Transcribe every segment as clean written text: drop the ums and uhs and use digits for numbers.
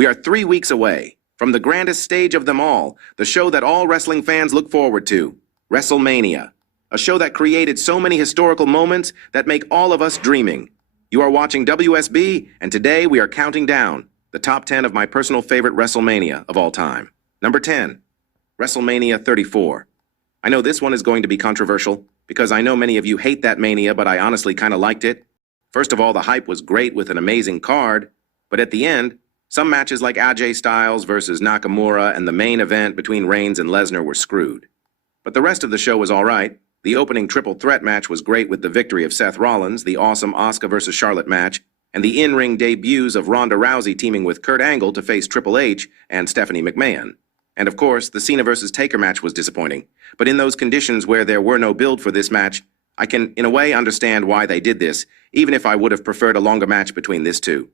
We are 3 weeks away from the grandest stage of them all, the show that all wrestling fans look forward to, WrestleMania. A show that created so many historical moments that make all of us dreaming. You are watching WSB, and today we are counting down the top 10 of my personal favorite WrestleMania of all time. Number 10, WrestleMania 34. I know this one is going to be controversial, because I know many of you hate that mania, but I honestly kind of liked it. First of all, the hype was great with an amazing card, but at the end, some matches like AJ Styles versus Nakamura and the main event between Reigns and Lesnar were screwed. But the rest of the show was all right. The opening triple threat match was great with the victory of Seth Rollins, the awesome Asuka versus Charlotte match, and the in-ring debuts of Ronda Rousey teaming with Kurt Angle to face Triple H and Stephanie McMahon. And of course, the Cena versus Taker match was disappointing. But in those conditions where there were no build for this match, I can, in a way, understand why they did this, even if I would have preferred a longer match between these two.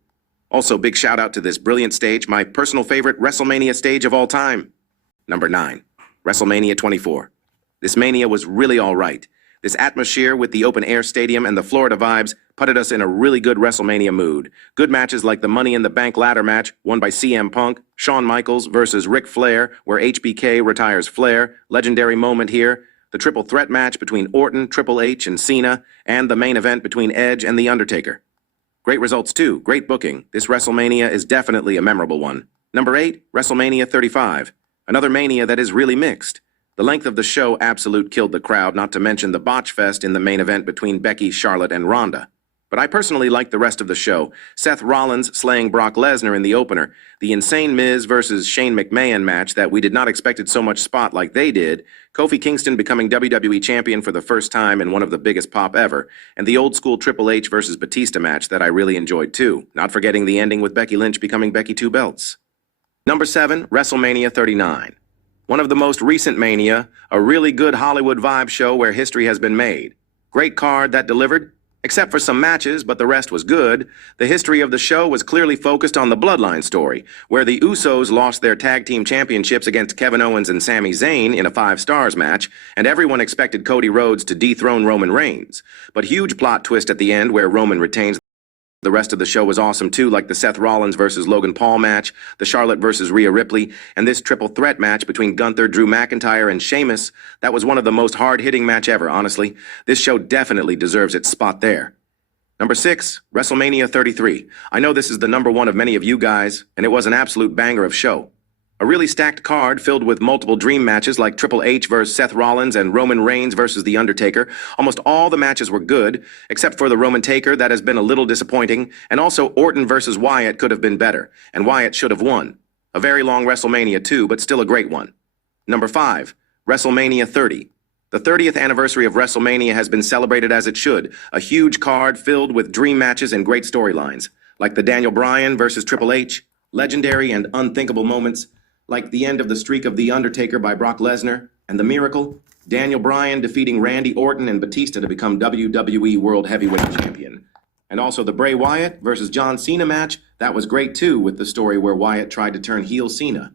Also, big shout out to this brilliant stage, my personal favorite WrestleMania stage of all time. Number 9, WrestleMania 24. This mania was really all right. This atmosphere with the open-air stadium and the Florida vibes putted us in a really good WrestleMania mood. Good matches like the Money in the Bank ladder match, won by CM Punk, Shawn Michaels versus Ric Flair, where HBK retires Flair, legendary moment here, the triple threat match between Orton, Triple H, and Cena, and the main event between Edge and The Undertaker. Great results too, great booking. This WrestleMania is definitely a memorable one. Number 8, WrestleMania 35. Another mania that is really mixed. The length of the show absolute killed the crowd, not to mention the botch fest in the main event between Becky, Charlotte, and Ronda. But I personally liked the rest of the show. Seth Rollins slaying Brock Lesnar in the opener, the insane Miz versus Shane McMahon match that we did not expect so much spot like they did, Kofi Kingston becoming WWE champion for the first time in one of the biggest pop ever, and the old school Triple H versus Batista match that I really enjoyed too, not forgetting the ending with Becky Lynch becoming Becky Two Belts. Number 7, WrestleMania 39. One of the most recent mania, a really good Hollywood vibe show where history has been made. Great card that delivered, except for some matches, but the rest was good. The history of the show was clearly focused on the Bloodline story, where the Usos lost their tag team championships against Kevin Owens and Sami Zayn in a 5 stars match, and everyone expected Cody Rhodes to dethrone Roman Reigns. But huge plot twist at the end where Roman retains. The rest of the show was awesome too, like the Seth Rollins versus Logan Paul match, the Charlotte versus Rhea Ripley, and this triple threat match between Gunther, Drew McIntyre, and Sheamus. That was one of the most hard-hitting match ever, honestly. This show definitely deserves its spot there. Number 6, WrestleMania 33. I know this is the number 1 of many of you guys, and it was an absolute banger of show. A really stacked card filled with multiple dream matches like Triple H versus Seth Rollins and Roman Reigns versus The Undertaker. Almost all the matches were good, except for the Roman Taker that has been a little disappointing, and also Orton versus Wyatt could have been better, and Wyatt should have won. A very long WrestleMania too, but still a great one. Number 5, WrestleMania 30. The 30th anniversary of WrestleMania has been celebrated as it should, a huge card filled with dream matches and great storylines, like the Daniel Bryan versus Triple H, legendary and unthinkable moments, like the end of the streak of The Undertaker by Brock Lesnar, and the miracle, Daniel Bryan defeating Randy Orton and Batista to become WWE World Heavyweight Champion. And also the Bray Wyatt versus John Cena match, that was great too, with the story where Wyatt tried to turn heel Cena.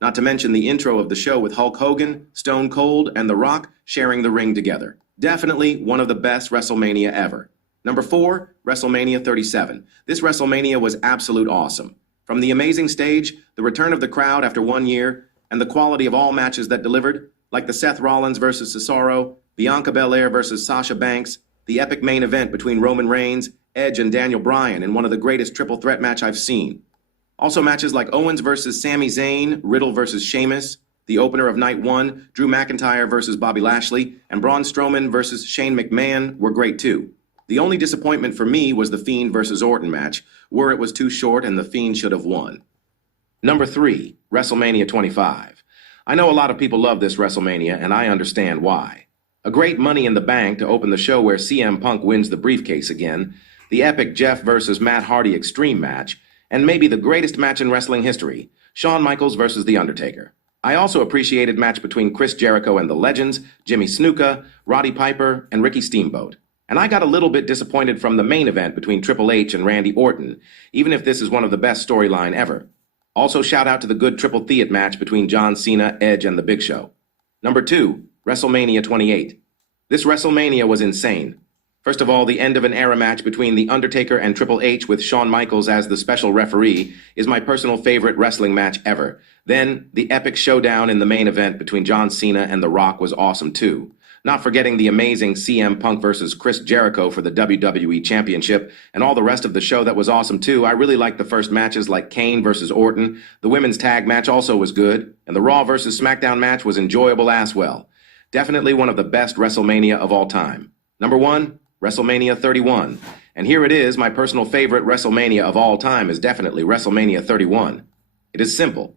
Not to mention the intro of the show with Hulk Hogan, Stone Cold, and The Rock sharing the ring together. Definitely one of the best WrestleMania ever. Number 4, WrestleMania 37. This WrestleMania was absolute awesome. From the amazing stage, the return of the crowd after 1 year, and the quality of all matches that delivered, like the Seth Rollins versus Cesaro, Bianca Belair versus Sasha Banks, the epic main event between Roman Reigns, Edge, and Daniel Bryan in one of the greatest triple threat match I've seen. Also matches like Owens versus Sami Zayn, Riddle versus Sheamus, the opener of Night 1, Drew McIntyre versus Bobby Lashley, and Braun Strowman versus Shane McMahon were great too. The only disappointment for me was the Fiend versus Orton match, where it was too short and the Fiend should have won. Number 3, WrestleMania 25. I know a lot of people love this WrestleMania, and I understand why. A great Money in the Bank to open the show where CM Punk wins the briefcase again, the epic Jeff versus Matt Hardy Extreme match, and maybe the greatest match in wrestling history, Shawn Michaels versus The Undertaker. I also appreciated match between Chris Jericho and the Legends, Jimmy Snuka, Roddy Piper, and Ricky Steamboat. And I got a little bit disappointed from the main event between Triple H and Randy Orton, even if this is one of the best storyline ever. Also shout out to the good Triple Threat match between John Cena, Edge, and The Big Show. Number 2, WrestleMania 28. This WrestleMania was insane. First of all, the end of an era match between The Undertaker and Triple H with Shawn Michaels as the special referee is my personal favorite wrestling match ever. Then, the epic showdown in the main event between John Cena and The Rock was awesome too. Not forgetting the amazing CM Punk versus Chris Jericho for the WWE Championship, and all the rest of the show that was awesome too. I really liked the first matches like Kane versus Orton. The women's tag match also was good, and the Raw versus SmackDown match was enjoyable as well. Definitely one of the best WrestleMania of all time. Number 1, WrestleMania 31. And here it is, my personal favorite WrestleMania of all time is definitely WrestleMania 31. It is simple.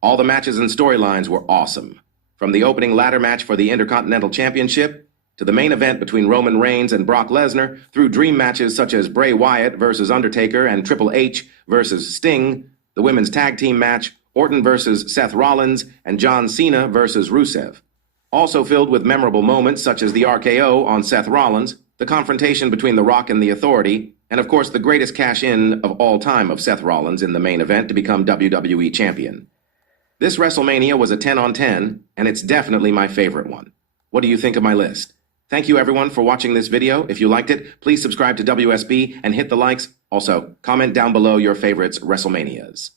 All the matches and storylines were awesome. From the opening ladder match for the Intercontinental Championship, to the main event between Roman Reigns and Brock Lesnar, through dream matches such as Bray Wyatt versus Undertaker and Triple H versus Sting, the women's tag team match, Orton versus Seth Rollins, and John Cena versus Rusev. Also filled with memorable moments such as the RKO on Seth Rollins, the confrontation between The Rock and The Authority, and of course the greatest cash-in of all time of Seth Rollins in the main event to become WWE Champion. This WrestleMania was a 10 on 10, and it's definitely my favorite one. What do you think of my list? Thank you everyone for watching this video. If you liked it, please subscribe to WSB and hit the likes. Also, comment down below your favorites WrestleManias.